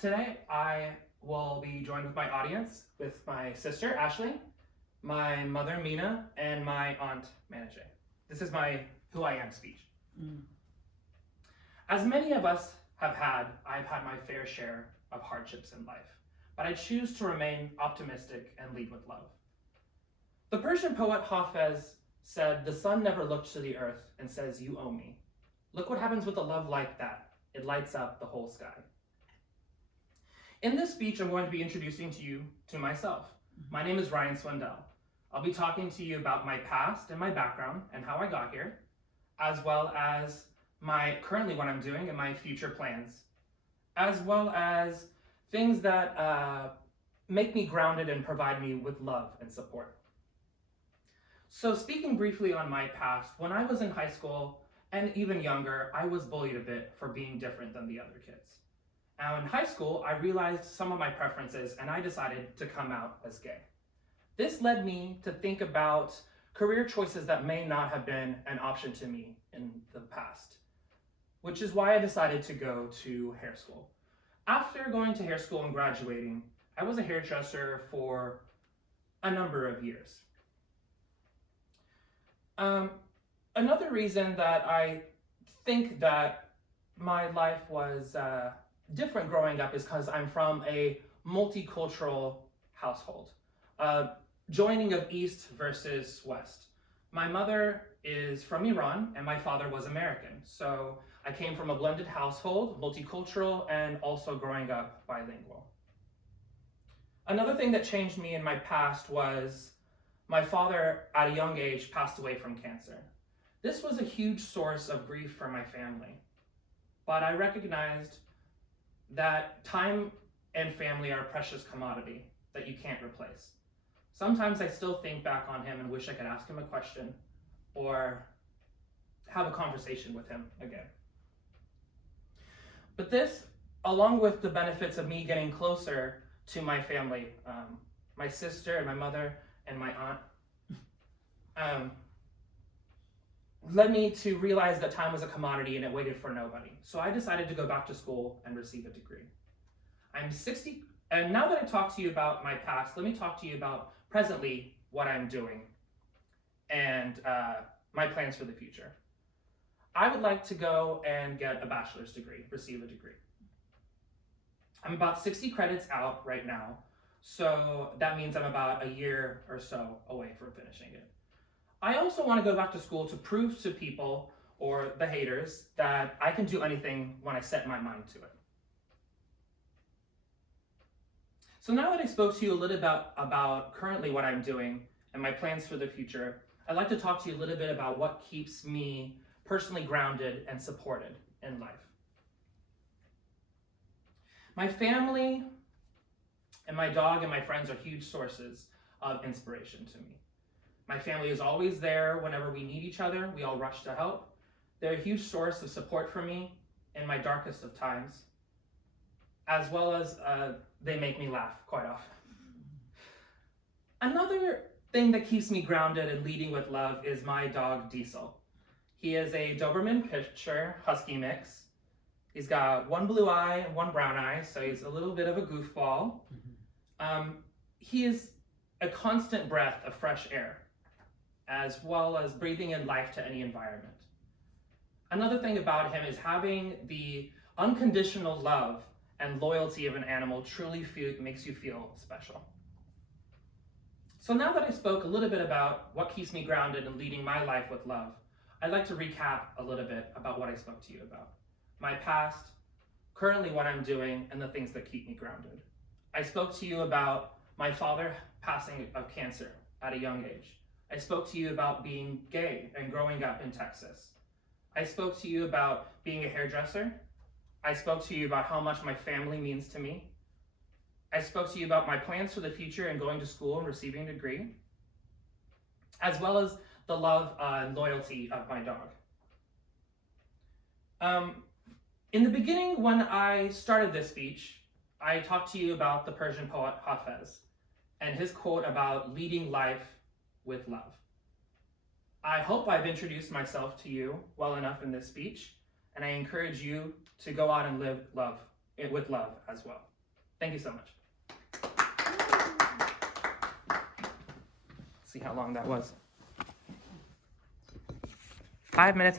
Today I will be joined with my audience with my sister Ashley, my mother Mina, and my aunt Manajay. This is my Who I Am speech. As many of us have had, I've had my fair share of hardships in life, but I choose to remain optimistic and lead with love. The Persian poet Hafez said, "The sun never looks to the earth and says, 'You owe me.' Look what happens with a love like that. It lights up the whole sky." In this speech, I'm going to be introducing you to myself. My name is Ryan Swindell. I'll be talking to you about my past and my background and how I got here, as well as currently what I'm doing and my future plans, as well as things that make me grounded and provide me with love and support. So speaking briefly on my past, when I was in high school and even younger, I was bullied a bit for being different than the other kids. Now in high school, I realized some of my preferences and I decided to come out as gay. This led me to think about career choices that may not have been an option to me in the past, which is why I decided to go to hair school. After going to hair school and graduating, I was a hairdresser for a number of years. Another reason that I think that my life was different growing up is because I'm from a multicultural household. Joining of East versus West. My mother is from Iran and my father was American. So I came from a blended household, multicultural, and also growing up bilingual. Another thing that changed me in my past was my father at a young age passed away from cancer. This was a huge source of grief for my family, but I recognized that time and family are a precious commodity that you can't replace. Sometimes I still think back on him and wish I could ask him a question or have a conversation with him again. But this, along with the benefits of me getting closer to my family, my sister and my mother and my aunt, led me to realize that time was a commodity and it waited for nobody. So I decided to go back to school and receive a degree. I'm 60, and now that I talked to you about my past, let me talk to you about presently what I'm doing and my plans for the future. I would like to go and get a bachelor's degree, receive a degree. I'm about 60 credits out right now, so that means I'm about a year or so away from finishing it. I also want to go back to school to prove to people or the haters that I can do anything when I set my mind to it. So now that I spoke to you a little bit about currently what I'm doing and my plans for the future, I'd like to talk to you a little bit about what keeps me personally grounded and supported in life. My family and my dog and my friends are huge sources of inspiration to me. My family is always there whenever we need each other. We all rush to help. They're a huge source of support for me in my darkest of times, as well as they make me laugh quite often. Another thing that keeps me grounded and leading with love is my dog Diesel. He is a Doberman Pinscher Husky mix. He's got one blue eye and one brown eye, so he's a little bit of a goofball. He is a constant breath of fresh air, as well as breathing in life to any environment. Another thing about him is having the unconditional love and loyalty of an animal truly makes you feel special. So now that I spoke a little bit about what keeps me grounded and leading my life with love, I'd like to recap a little bit about what I spoke to you about. My past, currently what I'm doing, and the things that keep me grounded. I spoke to you about my father passing of cancer at a young age. I spoke to you about being gay and growing up in Texas. I spoke to you about being a hairdresser. I spoke to you about how much my family means to me. I spoke to you about my plans for the future and going to school and receiving a degree, as well as the love and loyalty of my dog. In the beginning, when I started this speech, I talked to you about the Persian poet Hafez and his quote about leading life with love. I hope I've introduced myself to you well enough in this speech, and I encourage you to go out and live love with love as well. Thank you so much. See how long that was. 5 minutes and